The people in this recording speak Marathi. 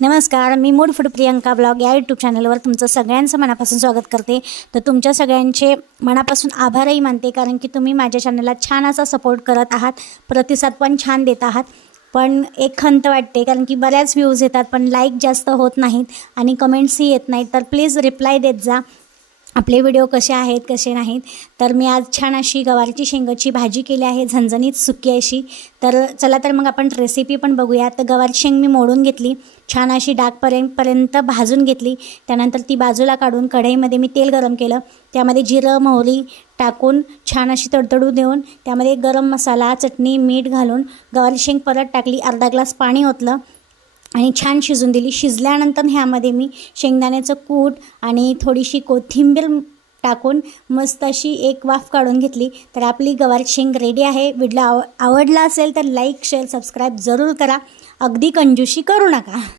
नमस्कार, मी मूड फूड प्रियंका ब्लॉग या यूट्यूब चॅनलवर तुमचं सगळ्यांचं मनापासून स्वागत करते। तर तुमच्या सगळ्यांचे मनापासून आभारही मानते, कारण की तुम्ही माझ्या चॅनलला छान असा सपोर्ट करत आहात, प्रतिसाद पण छान देत आहात। पण एक खंत वाटते, कारण की बऱ्याच व्ह्यूज येतात पण लाईक जास्त होत नाहीत आणि कमेंट्सही येत नाहीत। तर प्लीज रिप्लाय देत जा, आपले व्हिडिओ कसे आहेत कसे नाहीत। तर मी आज छान अशी गवारची शेंगाची भाजी केली आहे, झणझणीत सुकी अशी। तर चला तर मग आपण रेसिपी पण बघूया। तर गवारची शेंग मी मोडून घेतली, छान अशी डागपर्यंत भाजून घेतली। त्यानंतर ती बाजूला काढून कढईमध्ये मी तेल गरम केलं, त्यामध्ये जिरं मोहरी टाकून छान अशी तडतडू देऊन त्यामध्ये गरम मसाला चटणी मीठ घालून गवारची शेंग परत टाकली, अर्धा ग्लास पाणी ओतलं आणि छान शिजून दिली। शिजल्यानंतर ह्यामध्ये मी शेंगदाण्याचं कूट आणि थोडीशी कोथिंबीर टाकून मस्त अशी एक वाफ काढून घेतली। तर आपली गवारची शेंग रेडी आहे। व्हिडिओ आवडला असेल तर लाईक शेअर सबस्क्राईब जरूर करा, अगदी कंजूशी करू नका।